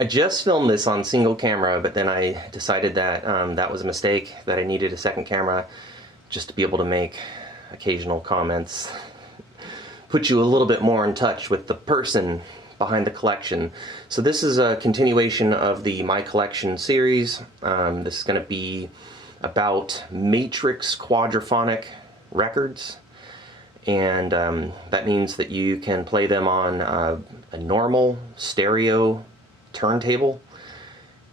I just filmed this on single camera, but then I decided that that was a mistake, that I needed a second camera just to be able to make occasional comments, put you a little bit more in touch with the person behind the collection. So this is a continuation of the My Collection series. This is going to be about matrix quadraphonic records, and that means that you can play them on a normal stereo turntable,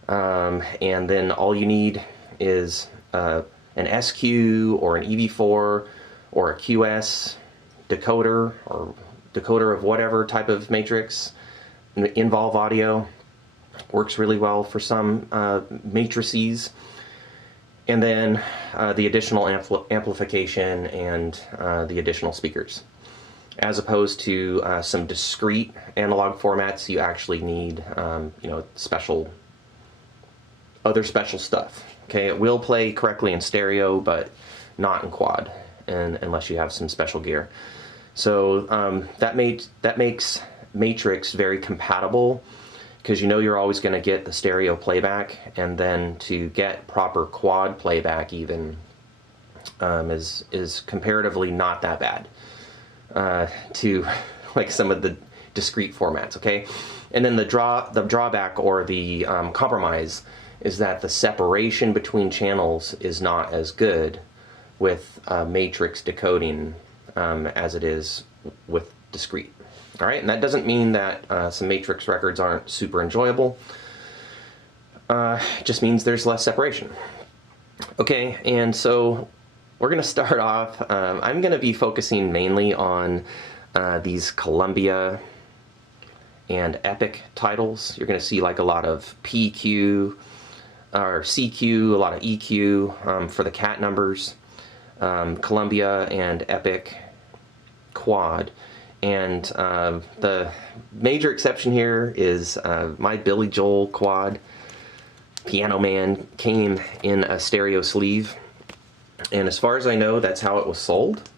and then all you need is an SQ or an EV4 or a QS decoder, or decoder of whatever type of matrix. Involve audio works really well for some matrices, and then the additional amplification and the additional speakers. As opposed to some discrete analog formats, you actually need other special stuff. Okay, it will play correctly in stereo, but not in quad, unless you have some special gear. So that makes matrix very compatible, because you know you're always going to get the stereo playback, and then to get proper quad playback even is comparatively not that bad to like some of the discrete formats. Okay, and then the drawback or the compromise is that the separation between channels is not as good with matrix decoding as it is with discrete. All right, and that doesn't mean that some matrix records aren't super enjoyable. It just means there's less separation. Okay, and so we're going to start off. I'm going to be focusing mainly on these Columbia and Epic titles. You're going to see like a lot of PQ or CQ, a lot of EQ for the cat numbers. Columbia and Epic quad. And the major exception here is my Billy Joel quad Piano Man came in a stereo sleeve. And as far as I know, that's how it was sold.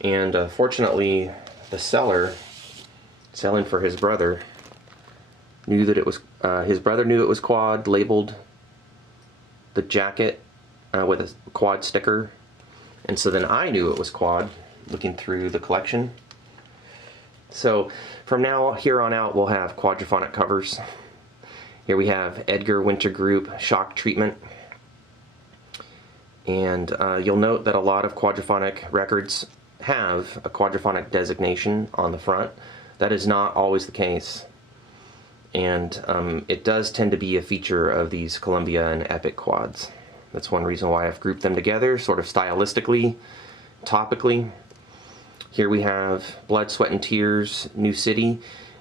And fortunately, the seller, selling for his brother, knew that it was, his brother knew it was quad, labeled the jacket with a quad sticker. And so then I knew it was quad, looking through the collection. So from now here on out, we'll have quadraphonic covers. Here we have Edgar Winter Group Shock Treatment. And you'll note that a lot of quadraphonic records have a quadraphonic designation on the front. That is not always the case. And it does tend to be a feature of these Columbia and Epic quads. That's one reason why I've grouped them together, sort of stylistically, topically. Here we have Blood, Sweat, and Tears, New City.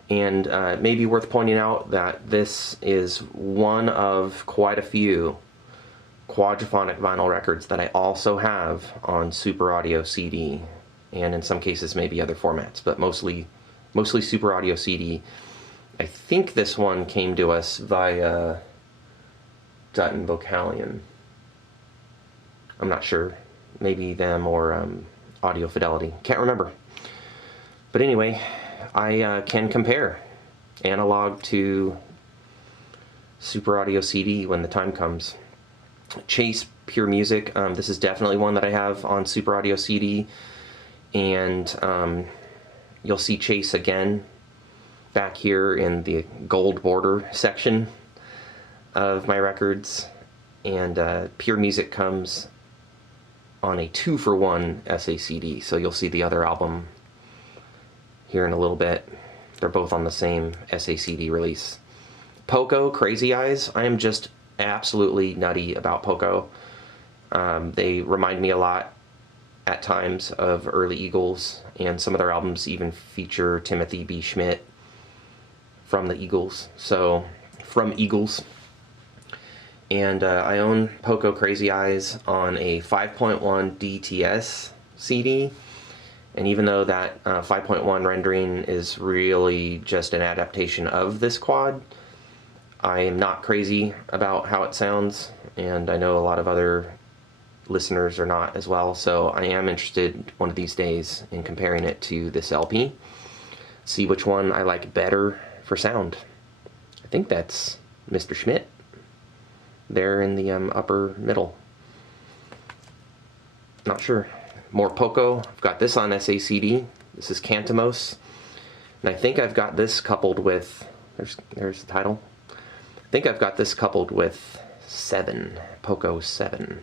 And it may be worth pointing out that this is one of quite a few quadraphonic vinyl records that I also have on Super Audio CD, and in some cases maybe other formats, but mostly Super Audio CD. I think this one came to us via Dutton-vocalion. I'm not sure. Maybe them or Audio Fidelity. Can't remember. But anyway, I can compare analog to Super Audio CD when the time comes. Chase Pure Music. This is definitely one that I have on Super Audio CD, and you'll see Chase again back here in the gold border section of my records. And Pure Music comes on a 2-for-1 SACD, so you'll see the other album here in a little bit. They're both on the same SACD release. Poco Crazy Eyes. I am just absolutely nutty about Poco. They remind me a lot at times of early Eagles, and some of their albums even feature Timothy B. Schmidt from the Eagles. So, from Eagles. And I own Poco Crazy Eyes on a 5.1 DTS CD. And even though that 5.1 rendering is really just an adaptation of this quad, I am not crazy about how it sounds, and I know a lot of other listeners are not as well, so I am interested one of these days in comparing it to this LP, see which one I like better for sound. I think that's Mr. Schmidt there in the upper middle. Not sure. More Poco. I've got this on SACD. This is Cantimos. And I think I've got this coupled with, there's the title. I think I've got this coupled with 7, Poco 7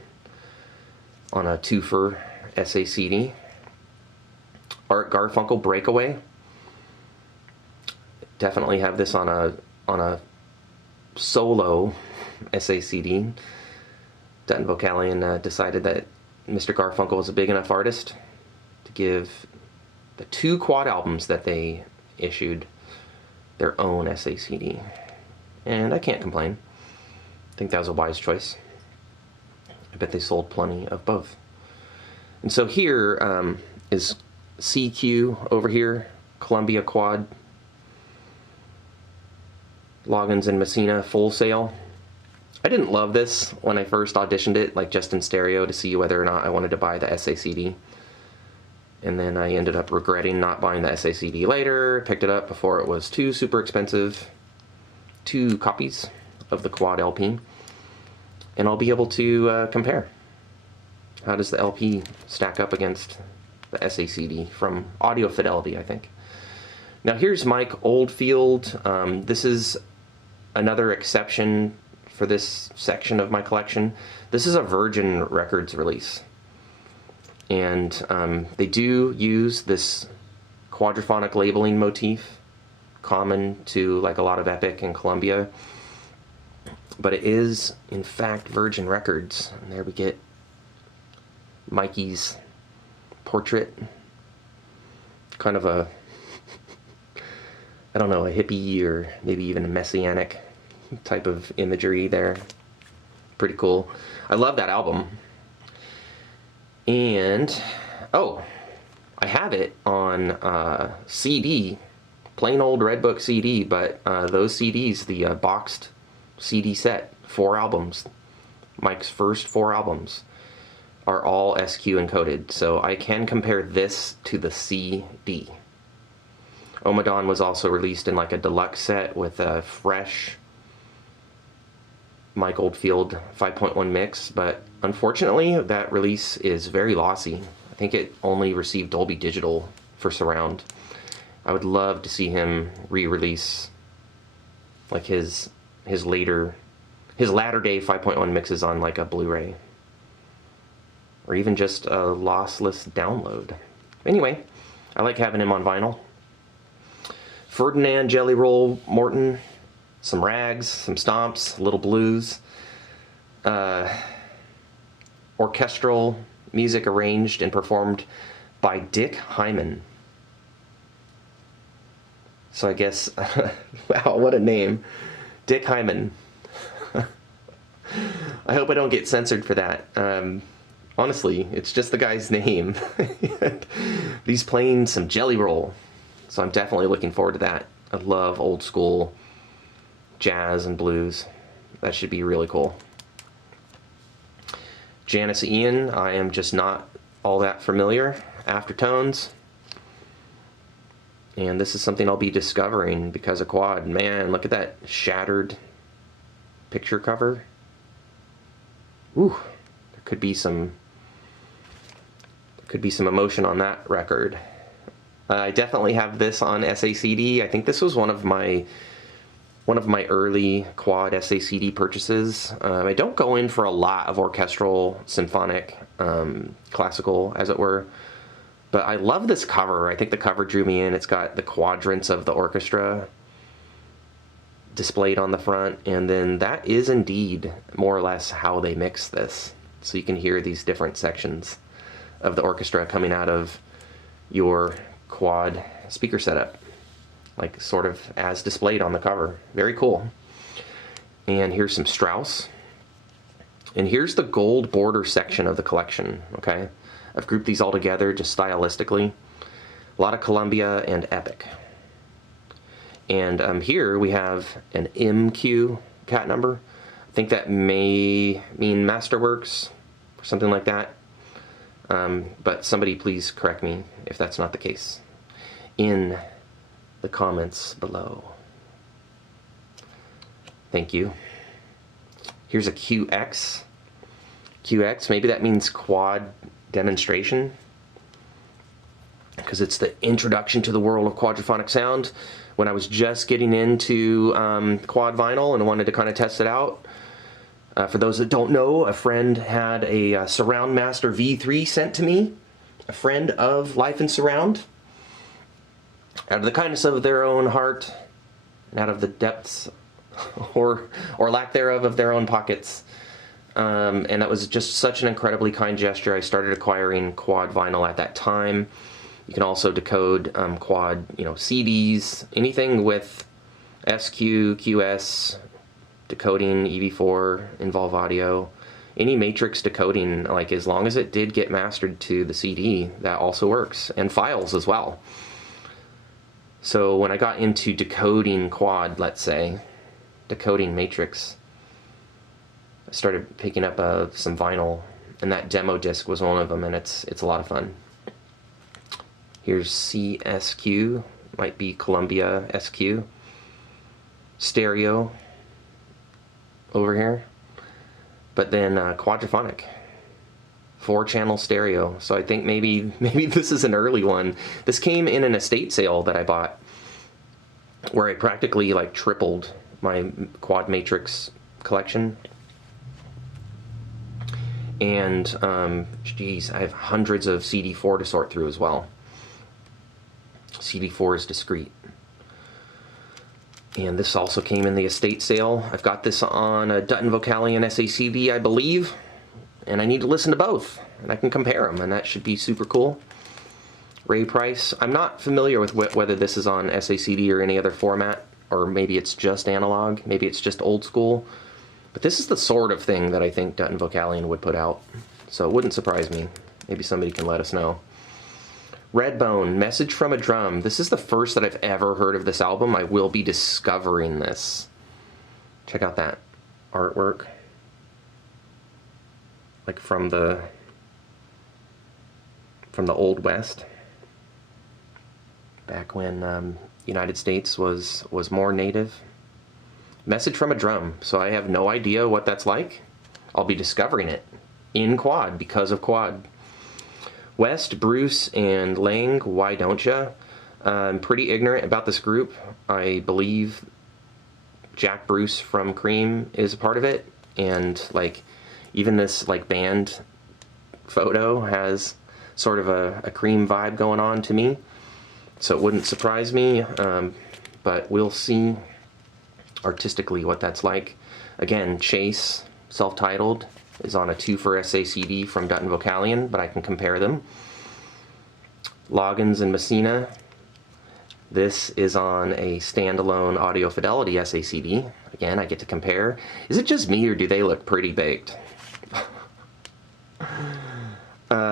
on a 2 for SACD. Art Garfunkel Breakaway. Definitely have this on a solo SACD. Dutton-vocalion decided that Mr. Garfunkel was a big enough artist to give the 2 quad albums that they issued their own SACD. And I can't complain. I think that was a wise choice. I bet they sold plenty of both. And so here is CQ over here, Columbia Quad, Loggins and Messina Full Sail. I didn't love this when I first auditioned it, like just in stereo to see whether or not I wanted to buy the SACD. And then I ended up regretting not buying the SACD later, picked it up before it was too super expensive. 2 copies of the Quad LP. And I'll be able to compare. How does the LP stack up against the SACD from Audio Fidelity, I think. Now here's Mike Oldfield. This is another exception for this section of my collection. This is a Virgin Records release. And they do use this quadraphonic labeling motif, common to like a lot of Epic and Columbia. But it is, in fact, Virgin Records. And there we get Mikey's portrait. Kind of a, I don't know, a hippie or maybe even a messianic type of imagery there. Pretty cool. I love that album. And, oh, I have it on CD, plain old Redbook CD, but those CDs, the boxed CD set, 4 albums, Mike's first 4 albums, are all SQ encoded, so I can compare this to the CD. Omadon was also released in like a deluxe set with a fresh Mike Oldfield 5.1 mix, but unfortunately that release is very lossy. I think it only received Dolby Digital for surround. I would love to see him re-release like his latter day 5.1 mixes on like a Blu-ray, or even just a lossless download. Anyway, I like having him on vinyl. Ferdinand Jelly Roll Morton, some rags, some stomps, little blues, orchestral music arranged and performed by Dick Hyman. So I guess, wow, what a name. Dick Hyman. I hope I don't get censored for that. Honestly, it's just the guy's name. He's playing some Jelly Roll. So I'm definitely looking forward to that. I love old school jazz and blues. That should be really cool. Janice Ian, I am just not all that familiar. Aftertones. And this is something I'll be discovering because of Quad. Man, look at that shattered picture cover. Ooh, there could be some emotion on that record. I definitely have this on SACD. I think this was one of my early Quad SACD purchases. I don't go in for a lot of orchestral, symphonic, classical, as it were. But I love this cover. I think the cover drew me in. It's got the quadrants of the orchestra displayed on the front. And then that is indeed more or less how they mix this. So you can hear these different sections of the orchestra coming out of your Quad speaker setup, like sort of as displayed on the cover. Very cool. And here's some Strauss. And here's the gold border section of the collection, okay? I've grouped these all together just stylistically. A lot of Columbia and Epic. And here we have an MQ cat number. I think that may mean Masterworks or something like that. But somebody please correct me if that's not the case in the comments below. Thank you. Here's a QX. QX, maybe that means quad demonstration, because it's the introduction to the world of quadraphonic sound. When I was just getting into quad vinyl and wanted to kind of test it out. For those that don't know, a friend had a Surround Master V3 sent to me, a friend of Life in Surround, out of the kindness of their own heart, and out of the depths or lack thereof of their own pockets. And that was just such an incredibly kind gesture. I started acquiring quad vinyl at that time. You can also decode quad, CDs, anything with SQ, QS, decoding, EV4, Involve Audio, any matrix decoding, like as long as it did get mastered to the CD, that also works, and files as well. So when I got into decoding quad, let's say, decoding matrix, I started picking up some vinyl, and that demo disc was one of them, and it's a lot of fun. Here's CSQ, might be Columbia SQ, stereo over here, but then quadraphonic, 4-channel stereo. So I think maybe this is an early one. This came in an estate sale that I bought, where I practically like tripled my quad matrix collection. And geez, I have hundreds of CD4 to sort through as well. CD4 is discrete. And this also came in the estate sale. I've got this on a Dutton-vocalion SACD, I believe, and I need to listen to both, and I can compare them, and that should be super cool. Ray price. I'm not familiar with whether this is on SACD or any other format, or maybe it's just analog, maybe it's just old school, but this is the sort of thing that I think Dutton-vocalion would put out, so it wouldn't surprise me. Maybe somebody can let us know. Redbone, Message from a Drum. This is the first that I've ever heard of this album. I will be discovering this. Check out that artwork. Like from the Old West. Back when United States was more native. Message from a Drum. So I have no idea what that's like. I'll be discovering it in quad because of quad. West, Bruce, and Lang, Why Don't Ya? I'm pretty ignorant about this group. I believe Jack Bruce from Cream is a part of it, and like even this like band photo has sort of a Cream vibe going on to me, so it wouldn't surprise me, but we'll see artistically what that's like. Again, Chase, self-titled, is on a 2 for SACD from Dutton-vocalion, but I can compare them. Loggins and Messina. This is on a standalone Audio Fidelity SACD. Again, I get to compare. Is it just me or do they look pretty baked?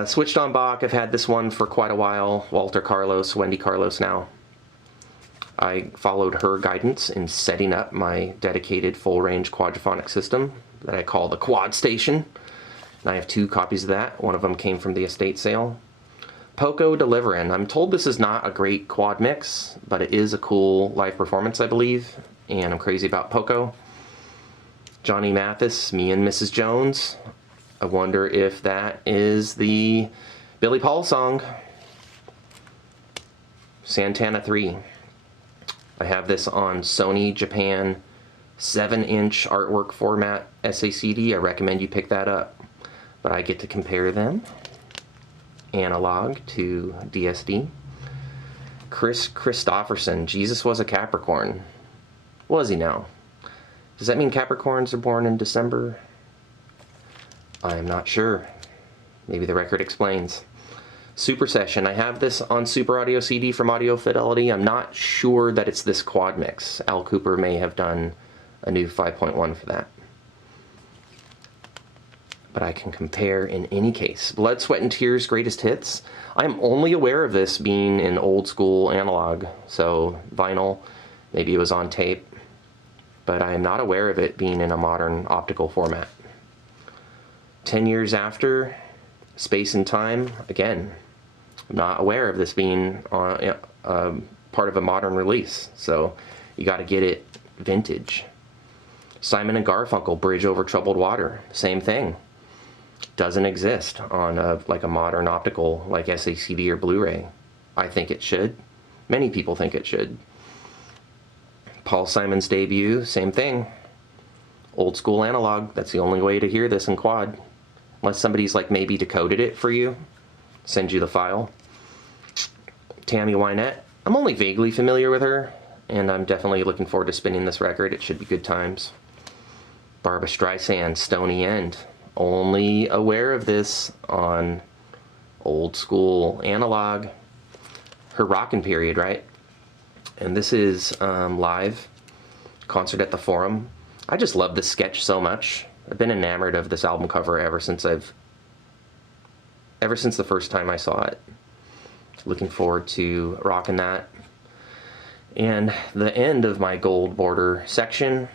Switched on Bach. I've had this one for quite a while. Walter Carlos, Wendy Carlos now. I followed her guidance in setting up my dedicated full-range quadraphonic system that I call the Quad Station. And I have 2 copies of that. One of them came from the estate sale. Poco Deliverin'. I'm told this is not a great quad mix, but it is a cool live performance, I believe. And I'm crazy about Poco. Johnny Mathis, Me and Mrs. Jones. I wonder if that is the Billy Paul song. Santana 3. I have this on Sony Japan 7-inch artwork format SACD. I recommend you pick that up. But I get to compare them. Analog to DSD. Chris Christopherson. Jesus was a Capricorn. Was he now? Does that mean Capricorns are born in December? I'm not sure. Maybe the record explains. Super Session. I have this on Super Audio CD from Audio Fidelity. I'm not sure that it's this quad mix. Al Cooper may have done a new 5.1 for that. But I can compare in any case. Blood, Sweat, and Tears Greatest Hits. I'm only aware of this being in old school analog, so vinyl. Maybe it was on tape. But I am not aware of it being in a modern optical format. 10 years after, Space and Time. Again, I'm not aware of this being part of a modern release, so you got to get it vintage. Simon and Garfunkel, Bridge Over Troubled Water, same thing. Doesn't exist on like a modern optical like SACD or Blu-ray. I think it should. Many people think it should. Paul Simon's debut, same thing. Old school analog, that's the only way to hear this in quad. Unless somebody's like maybe decoded it for you, send you the file. Tammy Wynette, I'm only vaguely familiar with her, and I'm definitely looking forward to spinning this record. It should be good times. Barbra Streisand, Stony End. Only aware of this on old school analog. Her rockin' period, right? And this is live, Concert at the Forum. I just love this sketch so much. I've been enamored of this album cover ever since the first time I saw it. Looking forward to rocking that. And the end of my gold border section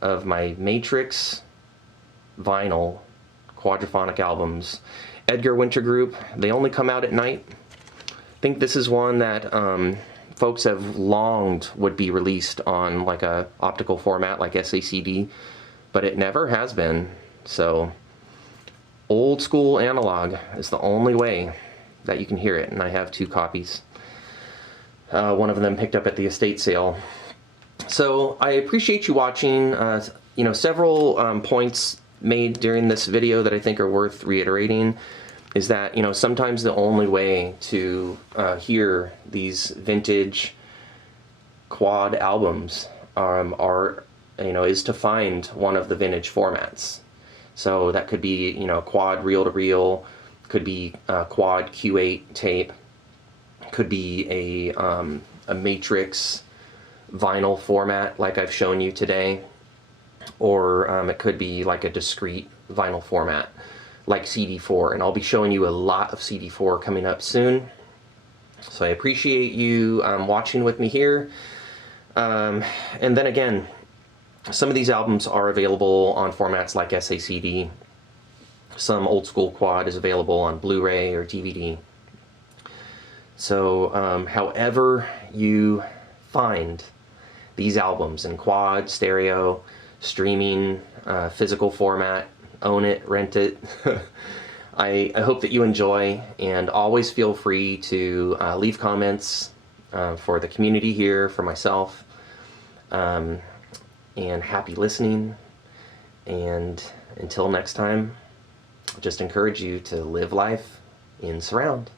of my Matrix vinyl quadraphonic albums. Edgar Winter Group, they only come out at night. I think this is one that folks have longed would be released on like a optical format like SACD, but it never has been. So old school analog is the only way that you can hear it, and I have 2 copies. One of them picked up at the estate sale. So I appreciate you watching. You know, several points made during this video that I think are worth reiterating is that, you know, sometimes the only way to hear these vintage quad albums are, you know, is to find one of the vintage formats. So that could be, you know, quad reel-to-reel, could be quad Q8 tape, could be a Matrix vinyl format like I've shown you today, or it could be like a discrete vinyl format like CD4, and I'll be showing you a lot of CD4 coming up soon. So I appreciate you watching with me here. And then again, some of these albums are available on formats like SACD. Some old school quad is available on Blu-ray or DVD. So however you find these albums in quad, stereo, streaming, physical format, own it, rent it. I hope that you enjoy, and always feel free to leave comments for the community here, for myself, and happy listening. And until next time, just encourage you to live life in surround.